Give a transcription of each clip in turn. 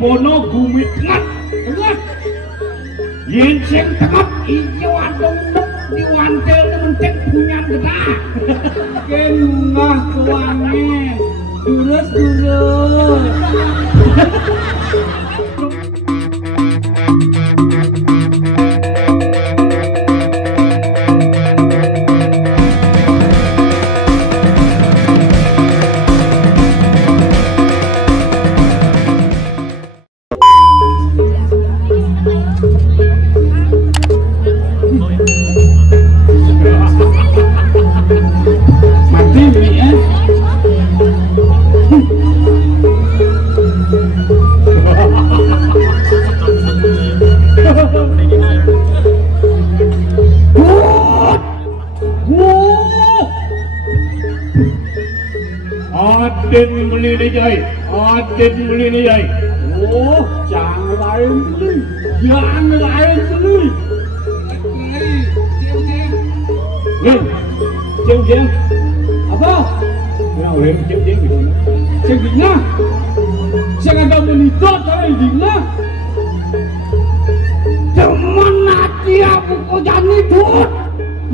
bono gumit ngat. Yen sing tengap ijo adong diwantel mentek punya geda. Kenungah kewangen. Durus. Aden beli ni jai. Oh, jangan lain beli. Ceng. Apa? Kenapa boleh ceng gitu? Ceng dina. Ceng ada monitor tapi dina. Teman hati aku kau jadi tuh.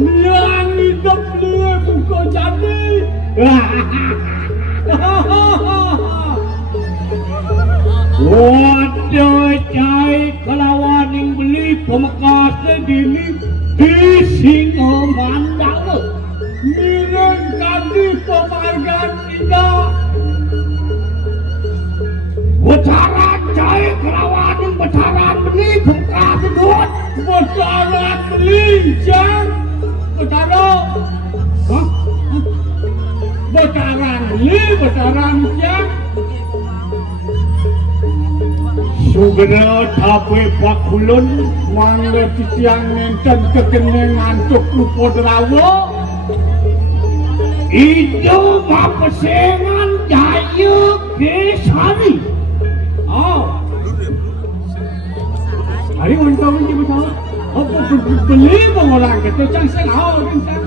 Yang hidup beli buku jadi. Waduh, cai kelawan yang beli pemekasnya dini di Singamandang. Miring kali penghargaan tidak. Betaran cai kelawan yang betaran beli pemekasnya duduk. Betaran beli, jang. Betaran. Hah? Betaran beli, betaran jang. Sugera tapi pakulun mangga titiang nenten kekeneng antuk lupa derawa. Ijo mapesengan jaya kesari. Oh. Hari untuk ini betul. Apa beli orang kita cang senau kan.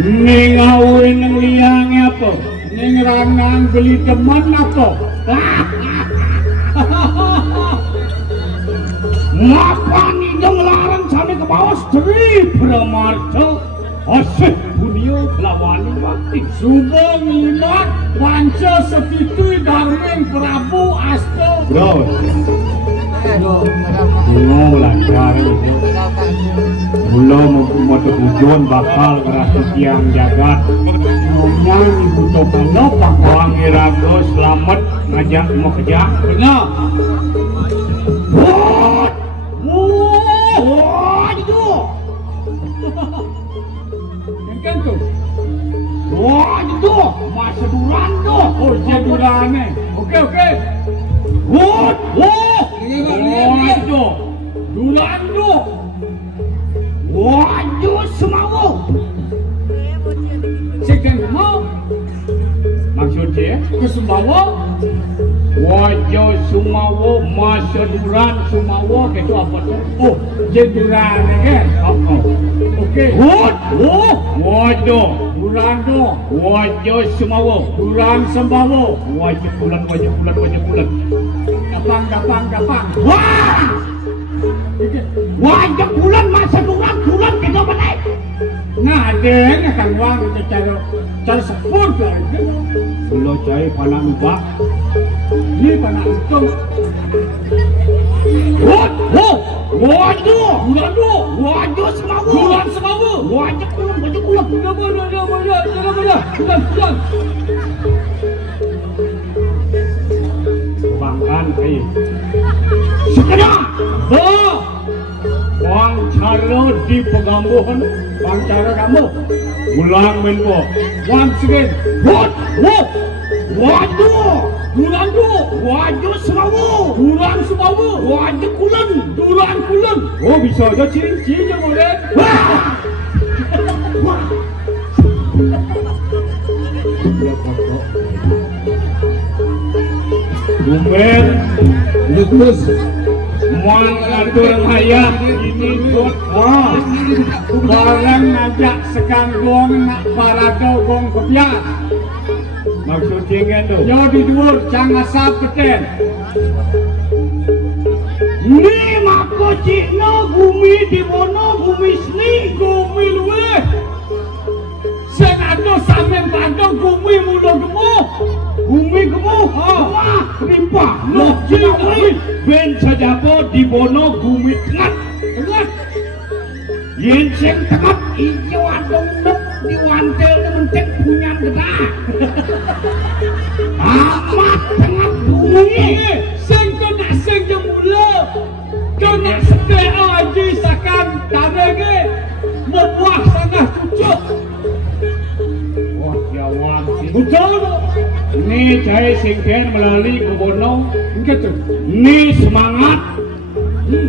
Ning awin nang liang apa? Ning ranang beli teman apa? Mapan ijo ngelarang sampai ke bawah Sri Pramarta. Asih dunia kelawani waktu. Subang limat wanca sepitu darling Prabu Asto. Bro. Lancar mula mau tujuan bakal ngerasa tiang jagat Nyanyi butuh kalau Pangeran lo selamat ngajak mau kerja. Benar. Itu Yang tu. wah itu masa duran tuh. Oh, jaduran ni. Okey. Itu Duran tu. waduh semau. Second mau. Maksudnya Kesembawa. wajah sumawo masa duran sumawo itu apa tuh? Oh, jaduran ni kan. Okey. Waduh Duran tu. wajah sumawo Duran sembawa. wajah bulan. Gapang. Wajah bulan masa duran bulan kita benar. Nah, ada yang akan wang cara sepur ke. Belum cari panak lupa. Ni panak untung. Waduh Duran tu. wajah sumawo Duran sembawa. wajah bulan. Bulan. Bangkan kai sekedar wang cara di pegambuhan Bang cara kamu. ulang menpo Once again. waduh Duran tu. wajah sumawo Duran sembawa. wajah bulan. Duran kulen. Oh bisa aja Cincin je boleh. Bumer Lus. muang ngatur hayat ini buat Barang ngajak sekanggung nak parado gong kebiak. Maksudnya kan tuh? Yo di dhuwur jang asap peten. Ni mako cikno bumi di bono bumi sni Gumi luwe. Sing ado sampean padha gumi mulo gemuh. bumi gemuh wah rimpah loh cikno ben sajabo di bono bumi tengah yen sing tengah ijo adong dek diwantel mentek punya gedah amat tengah bumi Sing kena sing jemula. Kena sedek aji sakan tarege. Membuah sangat cucuk. wah jawan sih Betul. ini saya singken melalui ke bono Gitu. ini semangat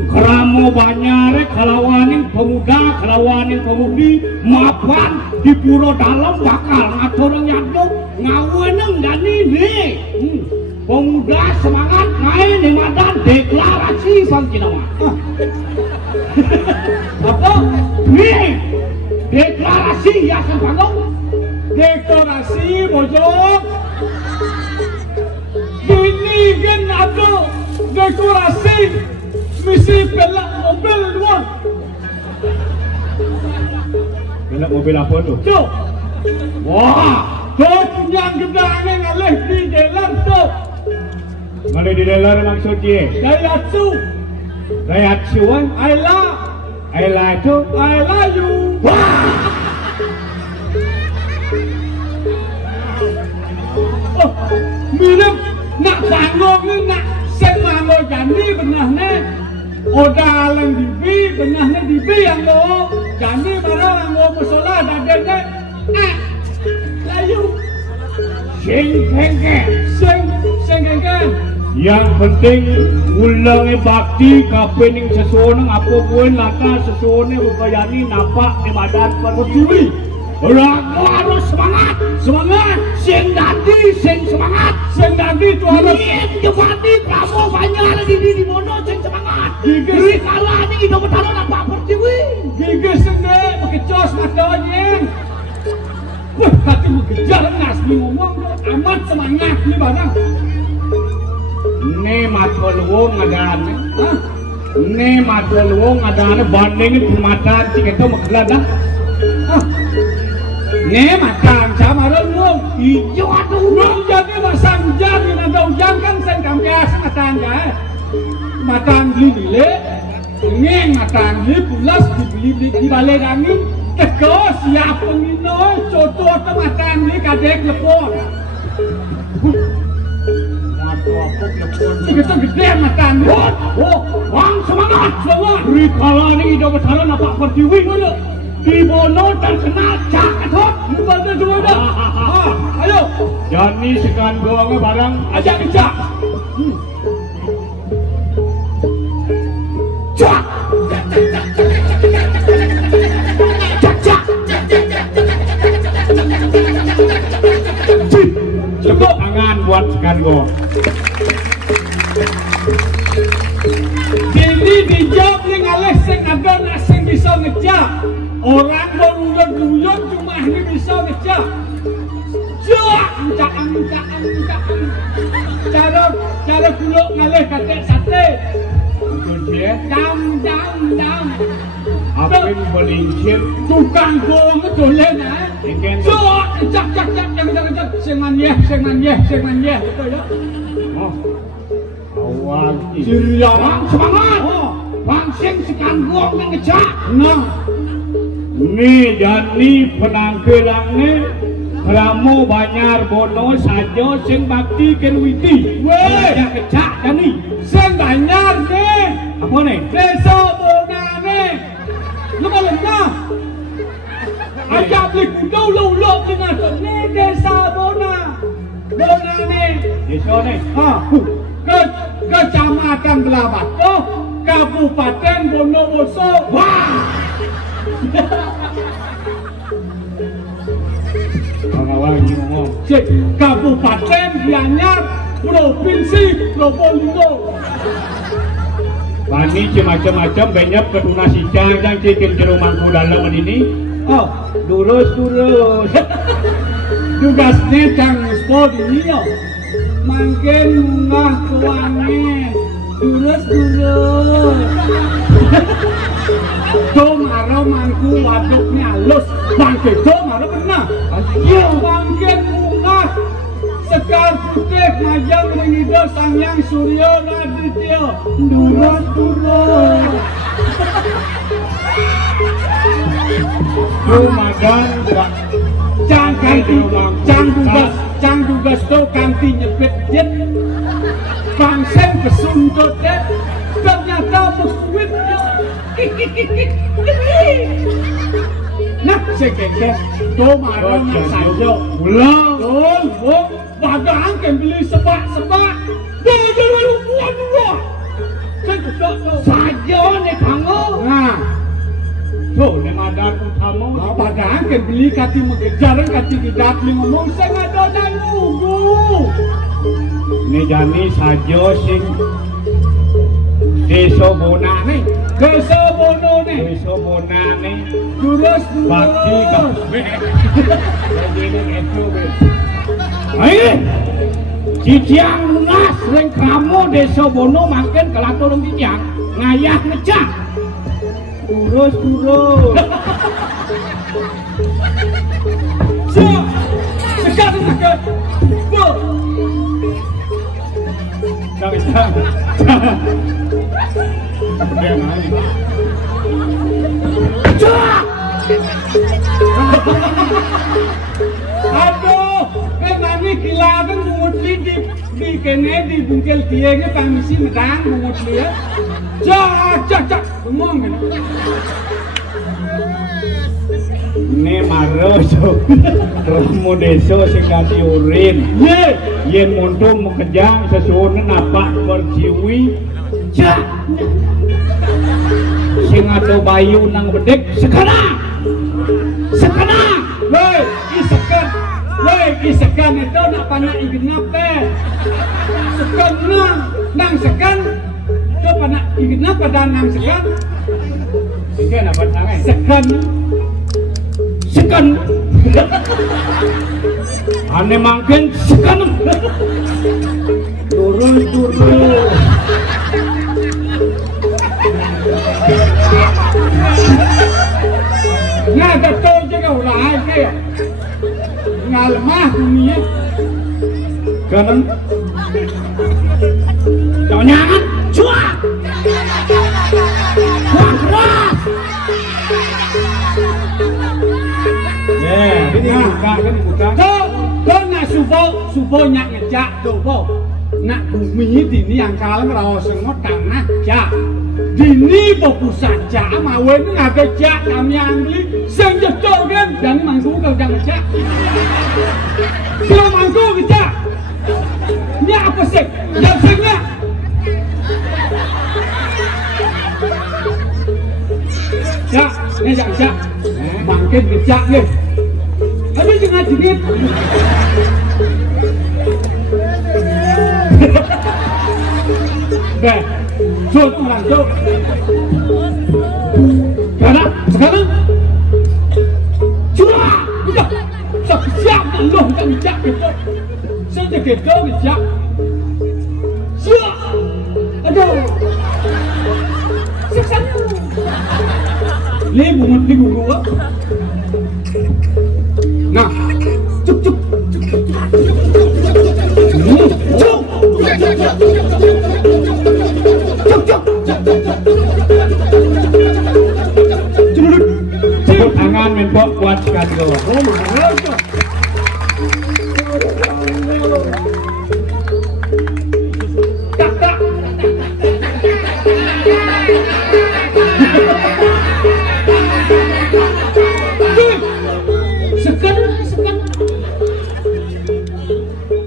keramo banyare kalawaning pemuda kalawaning pemudi mapan di Pura Dalem bakal ngaturang nyaduk ngaweneng dan ini pemuda semangat ngain di madan deklarasi bang Cinawa apa nih deklarasi ya sempangong Dekorasi bojok. Ini kan ada dekorasi misi pelak mobil luar. Bila mobil apa tuh? Tuh, Wah tuh yang gedangnya ngalih di jalan tuh. mana di dalam maksudnya Daya tu, kayak cuan I love itu you. Oh, mirip nak bangun ni nak sing mano jani benahne. Oda lang dibi benahne dibi yang lo jani barang yang lo masalah dadene. Layu sing kengke sing kan. yang penting ulangi bakti kapening sesuoneng apa pun laka sesuoneng berbayani napak di badan pertiwi ragu harus semangat sing dadi sing semangat Sing dadi tu harus jepati kamu banyak di mono sing semangat Gigi. kalah ni hidup bertaruh napak pertiwi gigi sing de bekecos matanya. Wah, kaki mengejar nas ni ngomong amat semangat ni barang. ini matul wong ngadaan Hah? ini matul wong ngadaan banding permata itu maklah dah Hah? Ni makan sama wong. hijau aduh Belum jadi masa hujan, ni ada hujan kan sen kampias matang ya. Matang beli bilik, ingin matang beli pulas dibeli di balai angin. Teko siap pengino, contoh tu matang beli kadek lepon. Waduh apa lepon Itu gede matang beli. oh bang semangat Semua. rikala ni hidup bertaruh napak pertiwi di bono terkenal cak ketot Baca semua dah. Ayo, Jani sekan goangnya barang ajak kejak. cak cak cak Cukup. tangan buat sekan goang Jadi dijawab ni ngalih sing ada nak sing bisa ngejak. Orang berulun-ulun cuma ni bisa ngejak. Jak, angka. Cara kuluk ngalih katek sate. betul dia Dam. apin melincir Tukang bohong tu dolen ikan Jak. Jangan. Sing manyeh. Betul ya? oh awal Ceria. bang semangat bang sing sekan goang yang ngejak Nah, ni Jani penangkelang ni Ramo banyar bono saja sing bakti ken witi Weh. kecak Jani sing banyar ni. apa ni Desa Bona ni. Lemah. Ajak beli kudau laulok dengan tu. Ni Desa Bona ni. desa ni Kecamatan Belabatu, Kabupaten Bondowoso. wah awal ni ngomong Cik, Kabupaten Gianyar, Provinsi Probolinggo. Bani macam-macam banyak ketuna sicang yang cikin jerumangku dalam ini Oh, lurus tugasnya cang puspa dunia makin munggah kewangi durus do maro mangku waduknya halus bangke do maro kena ayo makin munggah sekar putih majang mengido sangyang surya raditya durus Ramadan cang dugas to kanti nyepet jet bangsen kesundut ya ternyata bersuit nah sekekes to marahnya saja ulang padahal kan beli sebak-sebak saja nih pango nah tuh yang ada utama padahal kan beli kati mengejaran kati didatli ngomong saya nggak ada nunggu ini jani saja sing desa bona nih durus bakti kabeh jadi itu ayo ciciang lunas ring kamu desa bono makin kelatur ciciang ngayah ngecak urus sekarang aduh nani kilakan mungut di kene di bungkel tiangnya permisi medang mungut dia cak ngomong ini maros kamu desa sing ganti urin yen muntung mau kejang sesuatu napak berjiwi cak sing atau bayu nang bedek sekarang isekan itu nak panak igenap sekan nang sekan itu panak igenap pada nang sekan sekan apa namanya sekan ane mangken sekan turun nah betul juga ulah kayak ngalemah dunia kanan jangan cuak keras ini buka tuh nak subo nyak ngejak tuh nak bumi dini yang kalah rawa sengot tanah jak dini boku saja mawen ngada jak kami angli senjata kan dan mangku kau jangan jak sila mangku ngejak ini apa sih yang sengnya jak ini jak bangkit ngejak nih habis jangan dikit deh, jod orang jod. Sekarang, curah, udah, siap Allah kita bijak gitu, saya gitu bijak, siap, aduh, siksanya, li bunga, nah, cuk. Sebut angan menpok kuat sekali.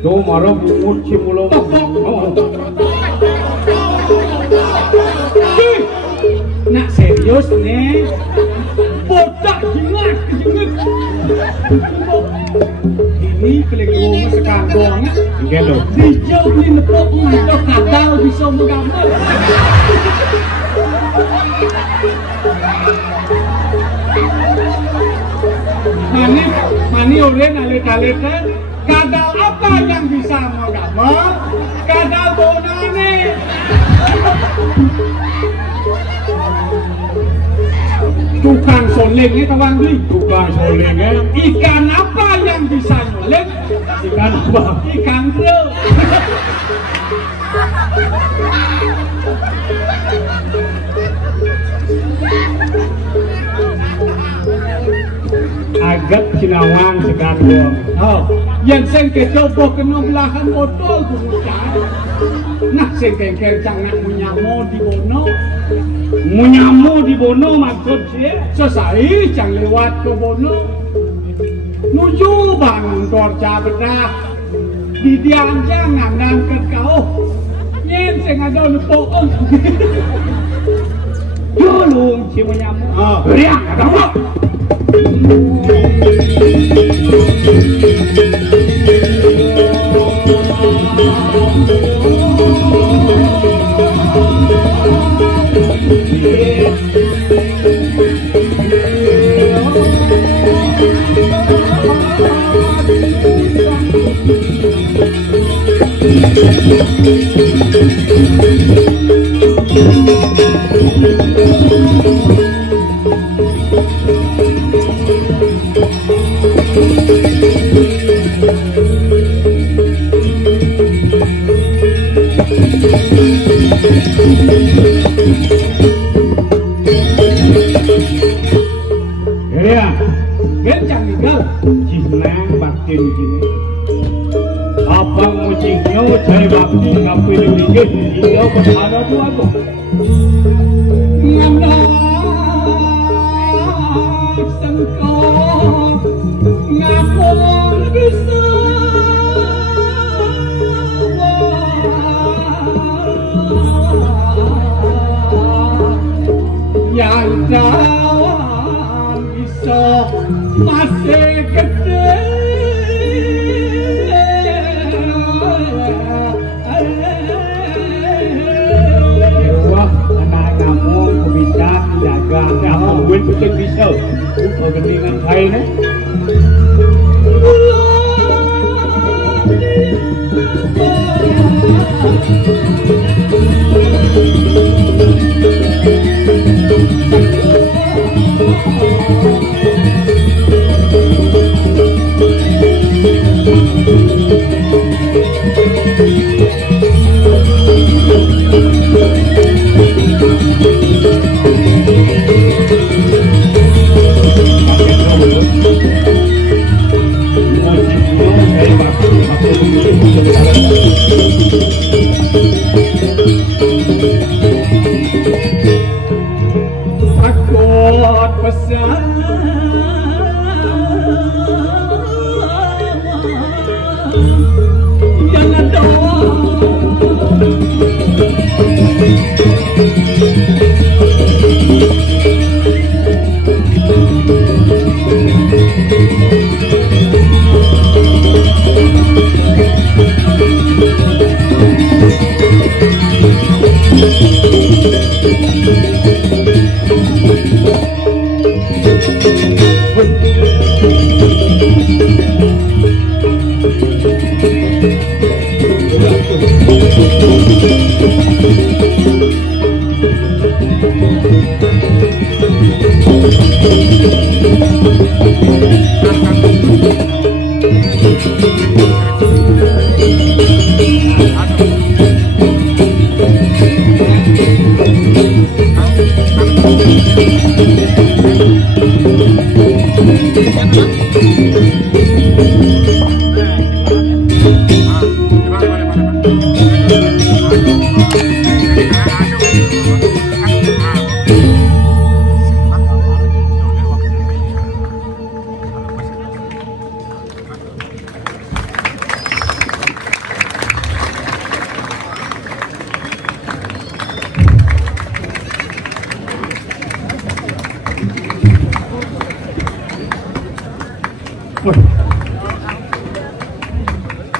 Tuh marah bungut cimulo. Nak serius nih, botak jengat. Ini kelingkungan sekandongnya. Gelo. Dijauh di nepok untuk kadal bisa menggambar. Mani oren alit-alitan. Kadal apa yang bisa menggambar? Kadal bona nih. Tukang solengnya kawan beli. Tukang solengnya. Ikan apa yang bisa nyoleng? Ikan apa? Ikan kero. Agak Cinawang sekarang. Oh, yang sing kecoba kena belahan botol bukan. Nah, sing kengker jangan menyamu di bono. Menyamu di bono maksudnya? Sesai jangan lewat ke bono. Nuju bang dorja bedah. Di diam jangan dan ke kau. Yen sing ada lupa. Jolong si menyamu. Riak ada apa? Ya, Gencang tinggal. Cinang batin gini. Abang mucingnya cari bakti kape dikit hingga berada dua tu. Nganak sengkong ngapung bisa. Yang kawan bisa masih gede. Wah, anak kamu aku bisa jaga. Kamu gue betul bisa. Kau ketinggalan saya ni. Takut pesan jangan dong.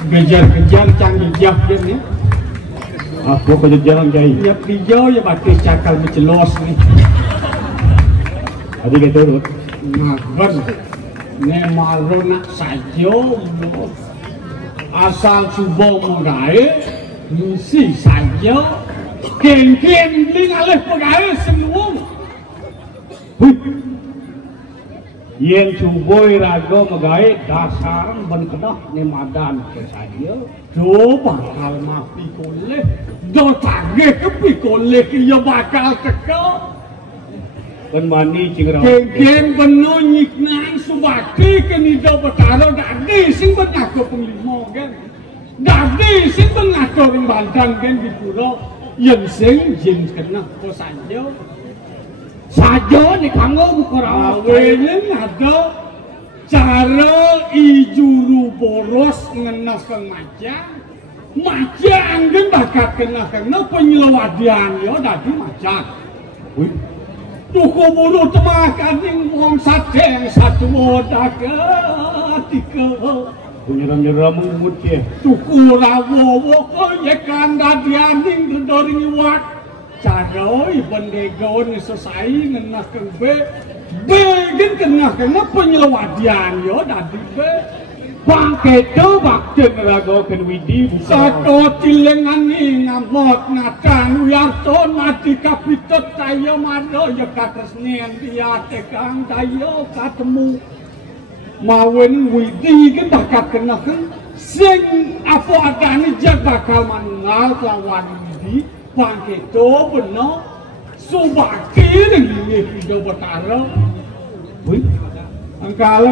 Kejar-kejar canggih dia ni. Aku kejar jai. Ya hijau ya pakai cakal mencelos ni. Adik kita turut. Nah, kan. Ni malu nak sajo. asal subuh menggawe misi saja ken-ken beli ngalih pegawai semua. Yen cuboy rago megawe dasaran ben kedah nemadan ke saja. Do bakal mapi koleh, do tagih kepi koleh iya bakal teka. Ben mani cingra. Ken-ken beno nyiknang subaki kenido betaro dadi sing ben ngaku penglima kan. Dadi sing ben ngaku ring bandang kan di pura. Yen sing jin kena ko saja. Saja nih kanggo kurang Awalnya ada cara ijuru boros ngenah ke macang kan bakat kena penyelewadian ya dadi macang. Wih, Tuku bulu temakan yang wong sadeng satu moda ke tiga. nyerah mumut ya. Tuku rawo kok ya kan dadian yang doring iwak. Caroi pendegawan selesai ngenah ke B kan kena penyelewadian yo dadi B. Bangketo bakten rago ken widi buka. Sako tilengani ngamot natang wiarton mati kapitot tayo mado ya katresnien dia tekang tayo katemu. Mawen widi kan bakat kena sing apa adane jag bakal mangal lawan widi. Bangketo benar subaki ini video betara. Wih, Angkala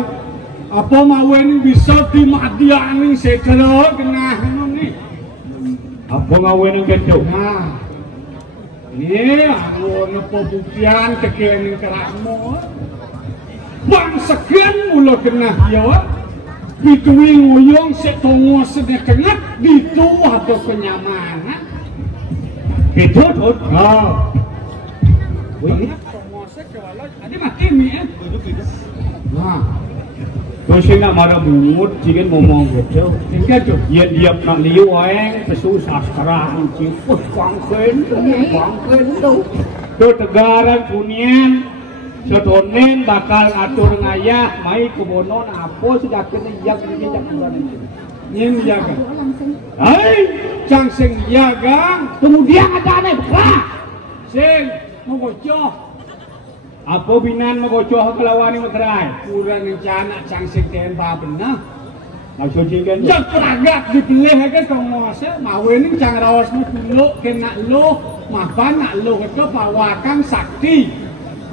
apa mawen bisa dimadiani SETRA kena ini. apa ngawen yang kedo? Nah, ini anu pembuktian kekian kerakmu. Bang sekian mula kena ya. Bitui nguyong setongo sedekengat ditu atau kenyamanan. Itu tuh. Oh. Wih, ada mati mi ya. Nah, Terus nak marah bungut, jika ngomong gitu. tinggal tu. Dia nak liueng, pesu sastra, ciput, bangken tu. Tu tegaran kunian, setonen bakal atur ngayah, mai kebonon apa sudah kena jak bulan ini. Yang jaga. Hai, Cang sing jaga. kemudian ada aneh bekah. Sing mengocoh. Apa binan mengocoh kelawan yang mengerai? Kurang rencana cang sing tempa benar. Langsung jingkan. Yang peragat dibelih aja kau ngose. Mawen ini cang rawas dulu kena lo. Mapan nak lo itu pawakan sakti.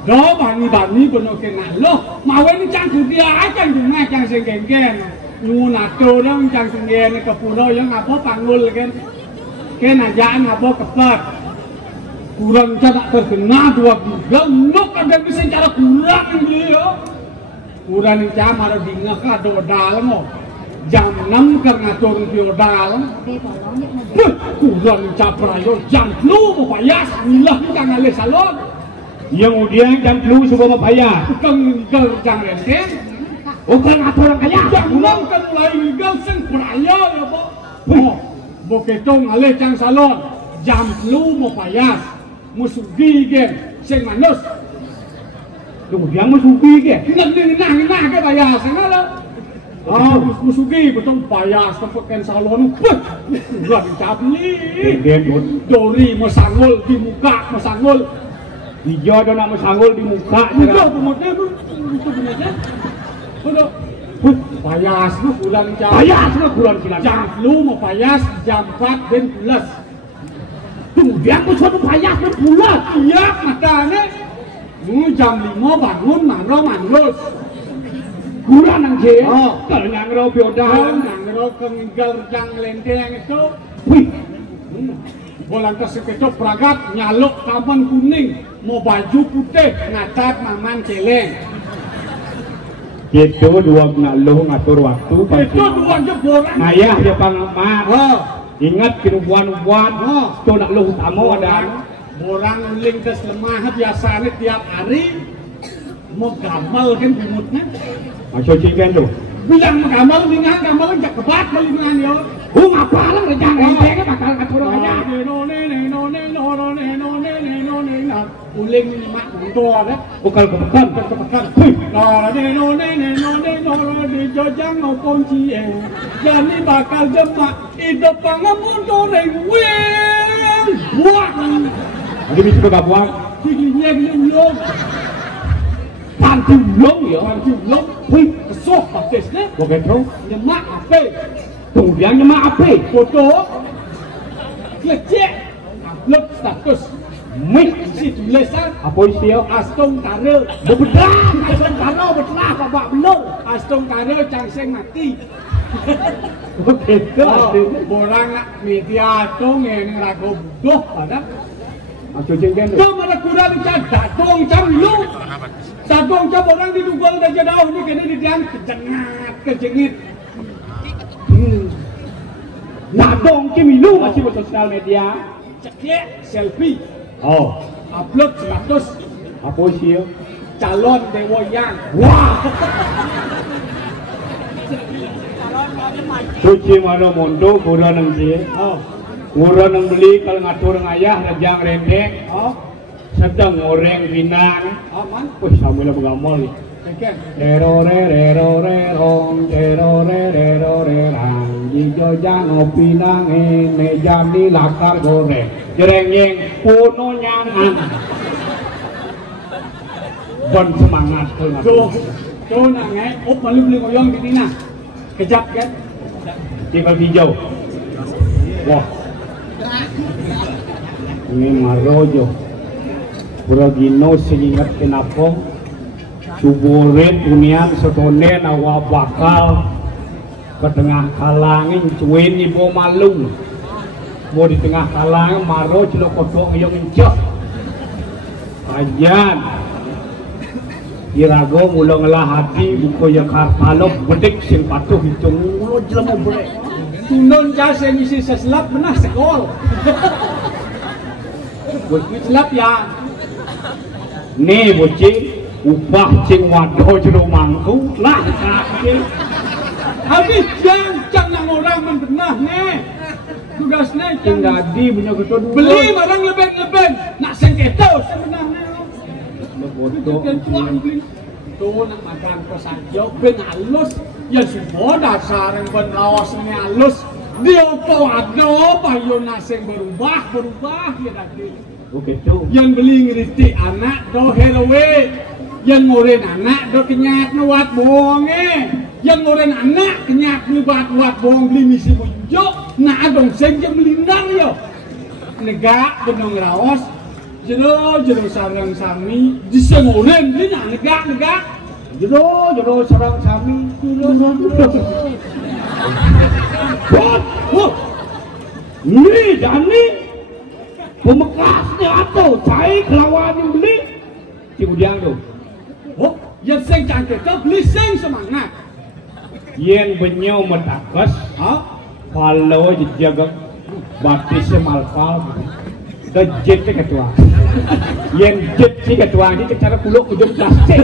Do bani benar kena lo. Mawen ini cang kudia aja cuma cang sing genggen. Nyunato dong cang sing genggen ke pulau yang apa panggul kan. Kena jangan apa kepat. Kurang tak terkena 2 bulan, nuk ada bisa cara kurang dia. Kurang ni jam ada dingah ka do dalam mo. Jam 6 ka ngatur di dalam. Kurang caprayo jam 10 mo payas milah ni jangan le salon. Yang kemudian jam dulu sebelum payah. Kang jangan renteng. Bukan atur orang kaya. Jam 6 kan mulai legal sing praya ya po. Oh, boketong ale cang salon. Jam 10 mo payas. Musugi gen, sing manus. Kemudian musugi ke? Nah ke payas, ngala. Ah, musugi betul payas tempat ken salon. Udah dicabli. Dori mesangul di muka, mesangul. Hijau ada nak mesanggul di muka. Udah pemotnya itu benernya. Udah. Payas lu bulan jam. Payas lu bulan silam. Jam lu mau payas jam 4 dan 11. Kemudian musuh payas berbulan. Iya, matanya. Jam 5 bangun mangro manus. Kurang nangke. Oh, kalau nyangro biodal, nyangro kenggal jang lenteng itu. wih, Bolang kesekeco peragat nyaluk kapan kuning, mau baju putih ngacat maman celeng. itu dua ngaluh ngatur waktu. Itu 2 jeboran. Ayah dia pangamat. Oh, Ingat kinubuan-ubuan. oh, Itu nak luh tamu ada. borang uling tes lemah biasanya tiap hari mau gamal kan bumutnya. Masuk ciken tu. Bilang mau gamal dengan gamal jak kebat balingan yo. Ngapa lang rencana enteng bakal ngatur orang kaya. uling mak tua deh. Bukan kepekan. Nah, di jojang maupun cie, jadi bakal demak hidup pangamun weng buat. Ada bisa bergabuan. Giginya belum. Pantu belum ya. Wih, kesok patisnya. Begitu. Nyemak apa? Kemudian nyemak apa? Foto, kecek, upload status. Mik Si tulisan apa istilah? Astung Karo. Bebedah, Astung Karo betul bapak belum. Astung Karo cangseng mati. Begitu. Borang media dong yang ragu bodoh pada. Aku jengkel. Kamu ada kurang bicara dong cam lu. Sadong cam orang diduga udah jauh ni kena didiam kejengit. Nah dong cemilu masih bersosial media. Ceklek selfie. Oh, Upload status apa istilah? calon dewa yang. Wah. Suci mana mondo kurang nang dia. Oh, Kurang nang beli kalau ngatur ngayah rejang rendek. oh, Sedang goreng pinang. aman. Wih, sambil bergamol. Oke. Rong, rang. Ijo jango pinang meja ni lakar goreng. Jereng yeng puno nyangan. Bon semangat Tuh nak ngai, malu beli ngoyong di Nina. Kejap kan? Tinggal hijau. Wah. Ini marojo. Pura gino seingat kenapa suburin unian setone nawa bakal ke tengah kalangin cuin ibu malung. Mau di tengah kalang maro celok kodok yang encok. Ajan. Irago mula ngelah hati buku yang karpalok bedik sing patuh hitung mulo jelemu brek. Tunon jasa ngisi seselap menah sekol. Selap ya. Nih bocing upah cing wadoh jero mangku lah kaki. Habis jangan orang menbenah nih. Tugasnya Cing dadi punya ketun beli barang lebih nak sengketo sebenarnya. bodoh. Tuh nak makan kosan jauh ben halus ya semua dasar yang ben lawas ini halus dia kau ada payo nasi berubah ya tadi. Begitu. Yang beli ngeritik anak do heroin, yang ngoren anak do kenyat nuat bohongnya, yang ngoren anak kenyat nuat bohong beli misi bunjuk, nak dong senja melindang yo. Negak benong raos, jero sarang sami, disengoren ini nak negak. Jero sarang sami. Ini Dani pemekasnya atau cai kelawan yang beli kemudian tuh Yang sing cantik tu beli sing semangat yang benyo metakas kalau jaga batis semalkal kejet ketua yang jet si ketua ini cara puluk ujung plastik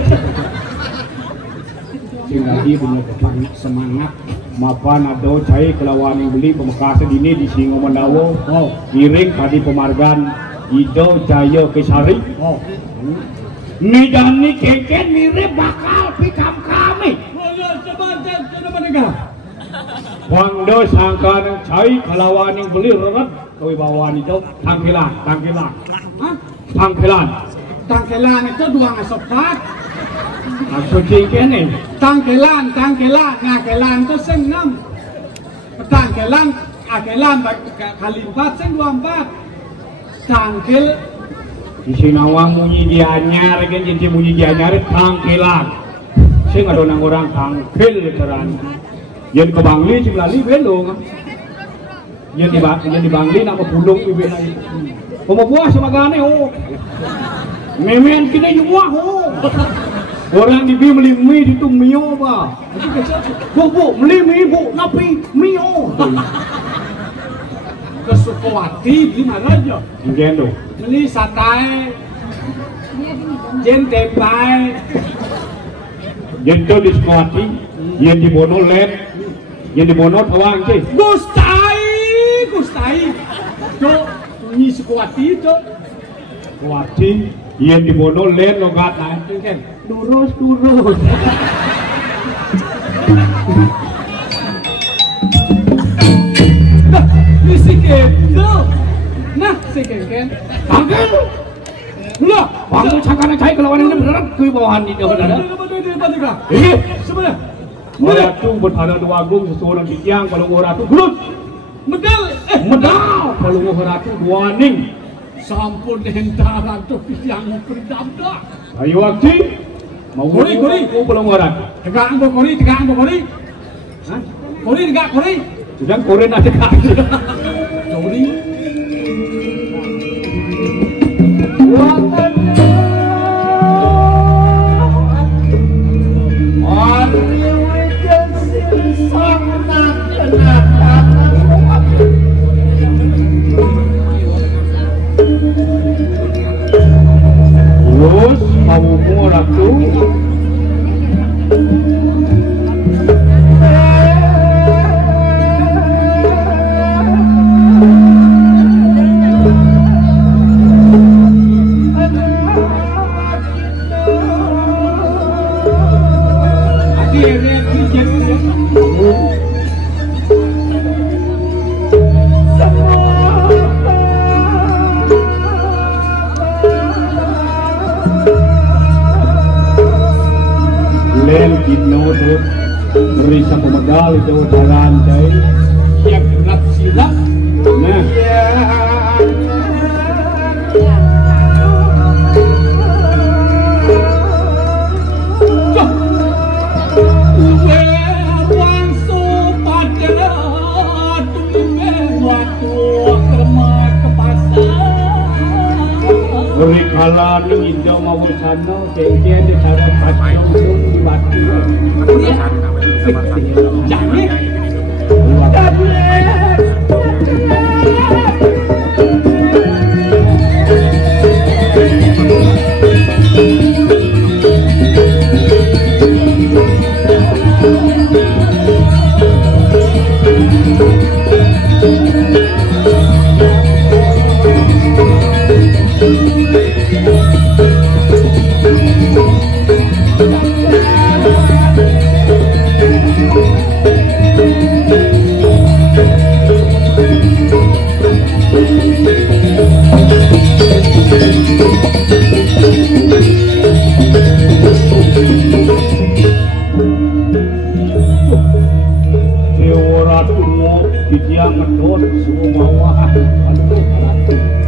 sehingga dia punya semangat mapan ada cai kelawan yang beli pemekasan ini di Singo Mandawo giring tadi pemargan Ido Jaya Kesari Nidani keken mirip bakal pikam kami coba dengar Wangdo sangkan cai kelawan yang beli reret kewibawaan itu tangkilan itu dua ngasopat maksud cikin nih tangkelan itu senam tangkelan kali 4 sen 24 tangkel di Sinawang munyi dianyar kan jadi munyi dianyar tangkelan sing ada orang tangkel literan yang ke Bangli cik lali belong yang di Bangli nak pulung ibu lagi buah sama gane memen kita semua orang di Bali beli mie di tung mio ba. Bu beli mie bu napi mio. Ke Sukawati beli mana aja? Gendo. Beli sate, jen tempai. Gendo di Sukawati, yang di Bono lem, yang di Bono tawang sih. Gustai. Tuh, ini Sukawati tuh. Wati, yen dibono len logat naik kan. Lurus. Nah, ini si Kendo. Nah, si Kendo. Angkel. Lah, waktu cakana cai kelawan ini beneran ke bawahan di dalam ada. Sebenarnya. Ratu berada dua agung seseorang di tiang kalau ratu gelut. Medal. Medal kalau ratu dua ning. Sampun hentaran tuh yang berdamda. Ayo akti. Mau Kori. belum ratu. Tegak anggo kori. Hah? Kori tegak kori. Sedang koren ada kaki. Kori. Terus mau ratu. Dinodot beri sama medal itu jalan cai Siap genap silat. nah beri kalah nih hijau mau sana kemudian di cara pasang di batu Jangan. Dia ngedot semua bawah.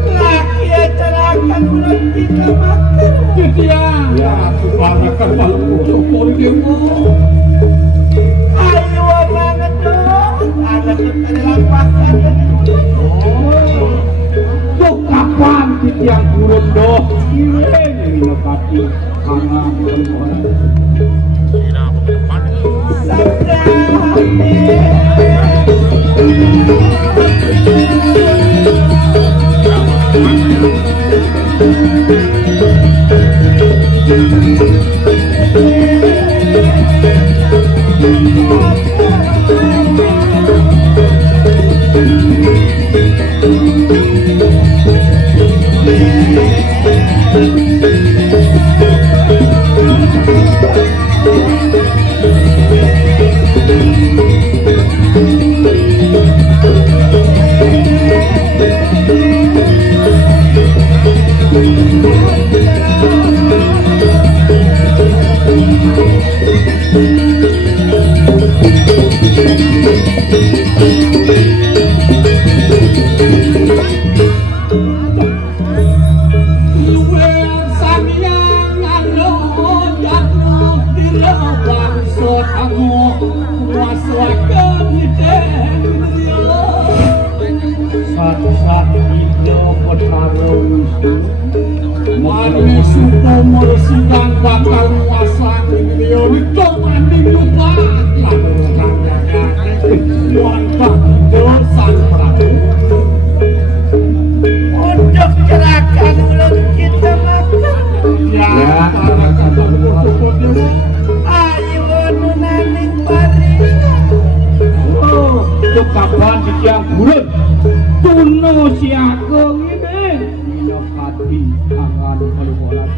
Laki acarakan bulan kita makan. Dia. Ya, subhanakan malu syukur demo. Ayo banget dong. Anak kita dilampahkan. Tuh kapan yang turun doh? Ini lokasi karena orang. bakti akan melihat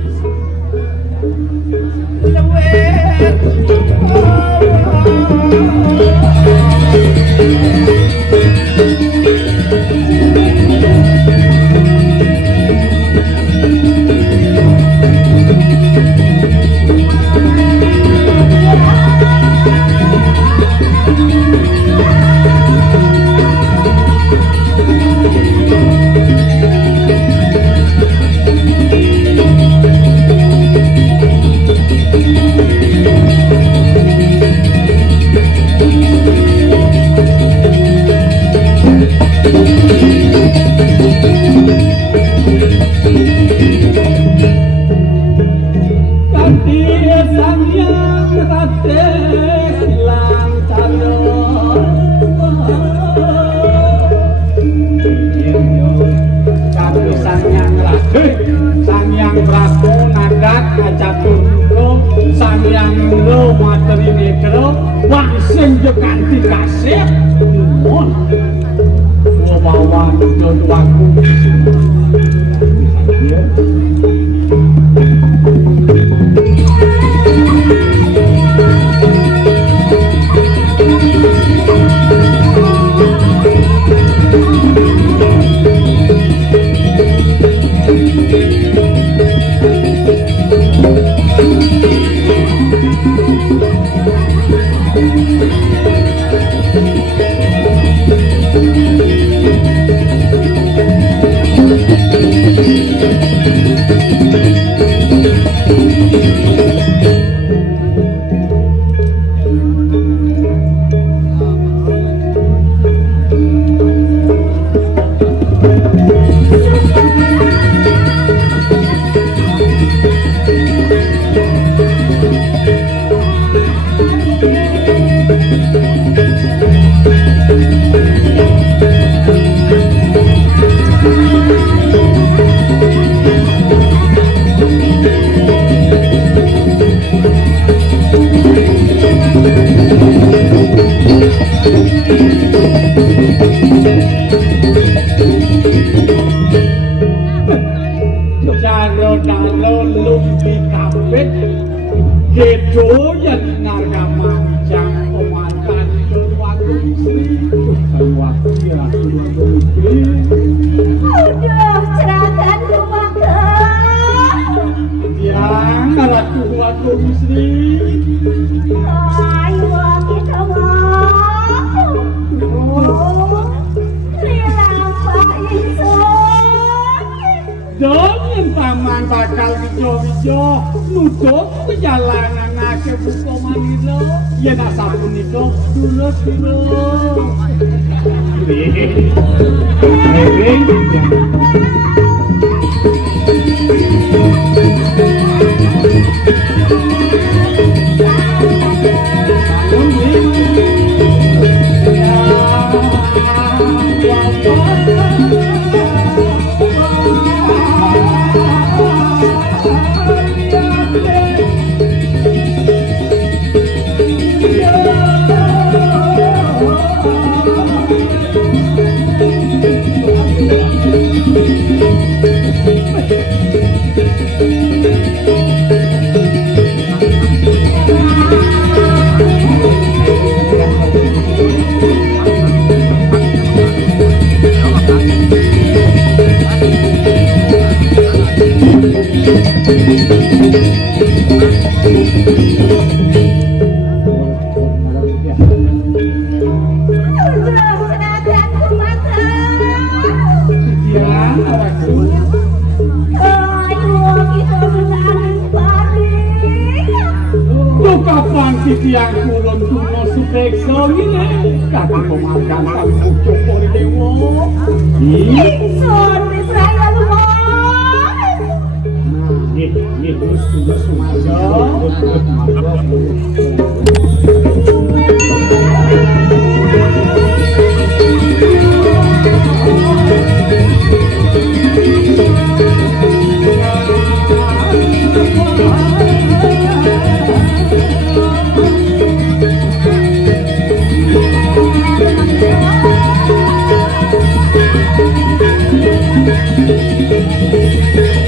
Thank you.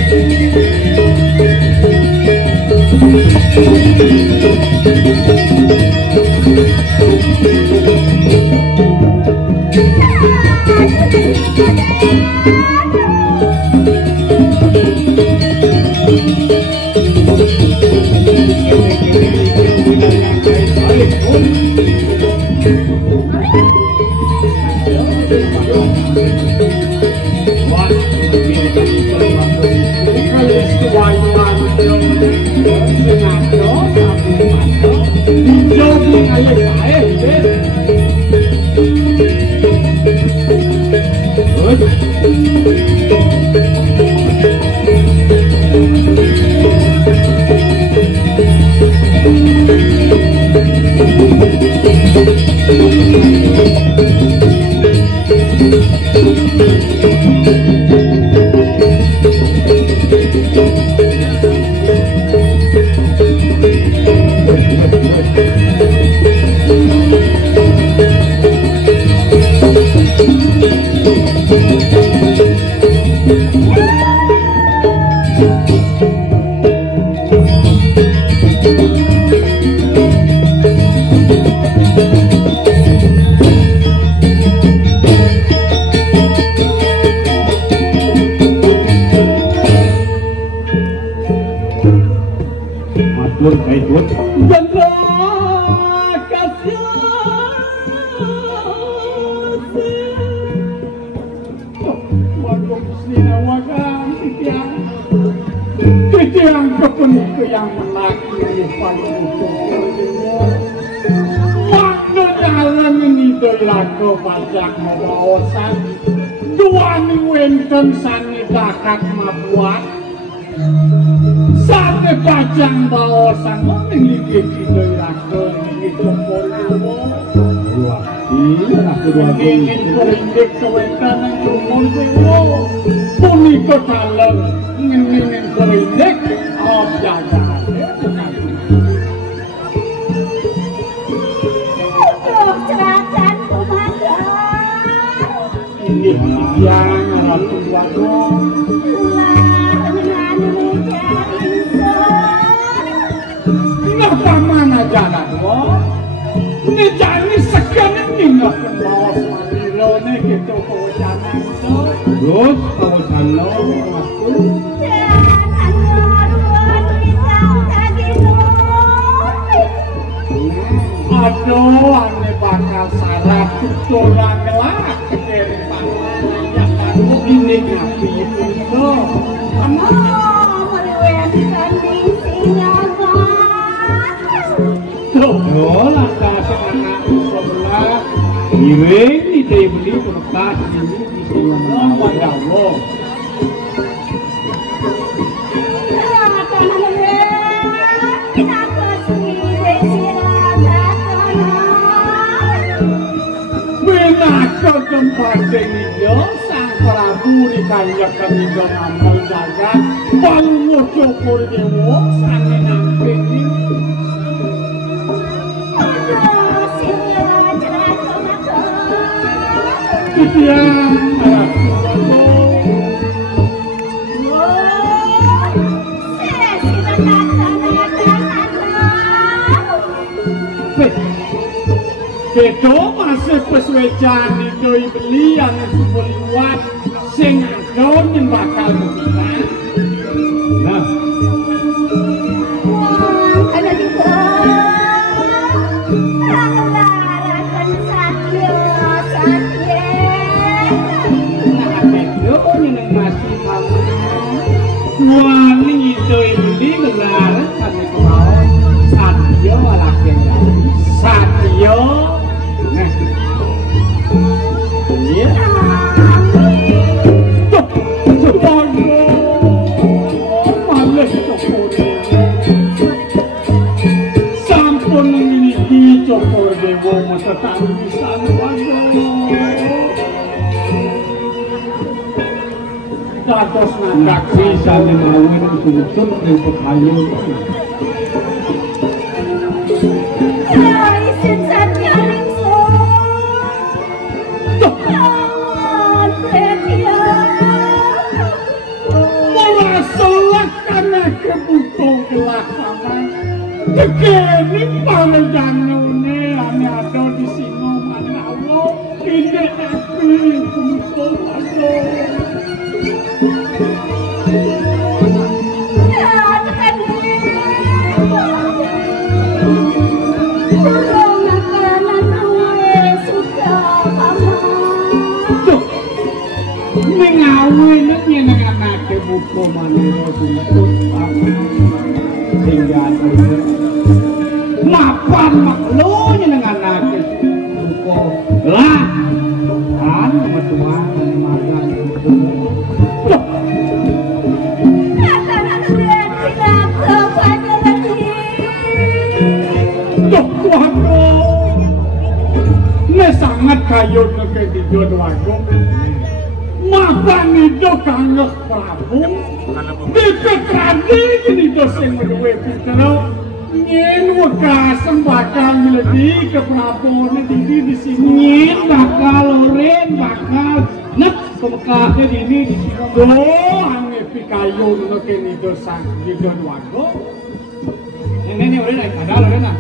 Membuat sate bajang baosan memiliki kidoi itu polio ingin berindik kewentan yang umum sewo punika dalem ingin berindik objagan cerahkan komandan ini yang ratu wadon mana jalan wo ini jani segan ini nggak kenal semandiro nih gitu kawasan itu terus kawasan lo aku aduh ane bakal sarap tutoran lah dari pangan aja kamu ini ngapi itu lah kasih anak sebelah iring ide beli berkas ini di sini wadah lo menakut tempat ini yo sang Prabu dikanjakan itu amal jagat bangun cukur dewo sang namping ini yang itu masih peswejan itu beli yang sebuah sing adon yang bakal kita nah ada juga kalanarakan satya yang masih kamu wani itu beli gelar satu tahun satya laki satya nah iya sepono males cokore sampun memiliki cokore dewo tetap bisa dados naksi saling mawin usul dan perhayu isin satya ningso kawan setia mula selak karena kebutuhan gelah sama Tegene pangjanone ane ada di sini mana Allah ini api kumpul aduh. Mengawin dengan anak buku maniro untuk hingga mapan maklunya dengan anak buku lah kan mertua makan ini sangat kayut ke dijodoh mapan itu kangen Prabu di Petradi ini dosen menduwe Petro nyen wekasan bakal lebih ke Prabu ini di sini nyen bakal loren bakal nek kebekasnya ini di sini doh ange pikayu itu kini dosan di Donwago ini loren ada loren ah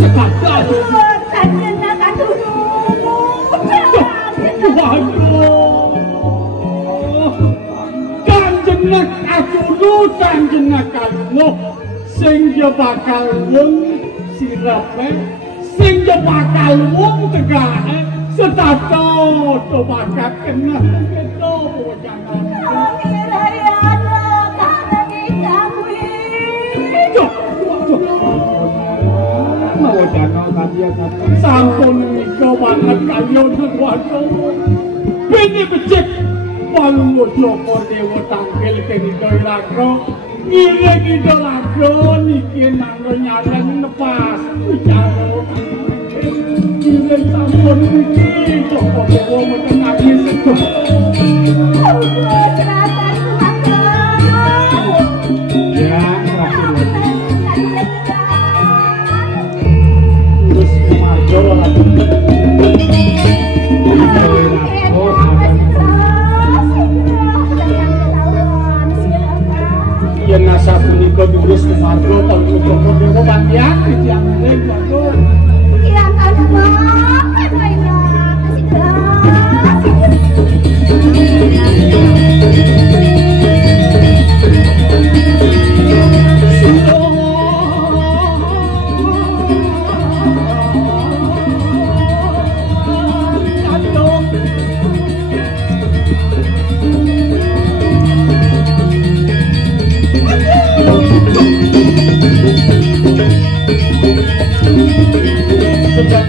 cepat aduh kanjenak aku kanjenak kamu sing yo bakal wong sirape sing yo bakal wong tegahe setato to bakal kena keto jangan mau jangan kalian sampun iko banget kalian waduh ini becek palu joko dewa tampil ke idolaku ini idolaku niki nanggo nyarang lepas bicara ini sampun niki joko dewa menangis sejuk ya terus marjo lagi ya nasa punika durus kemargo kalau joko dewa banyak yang lain waduh yang sedang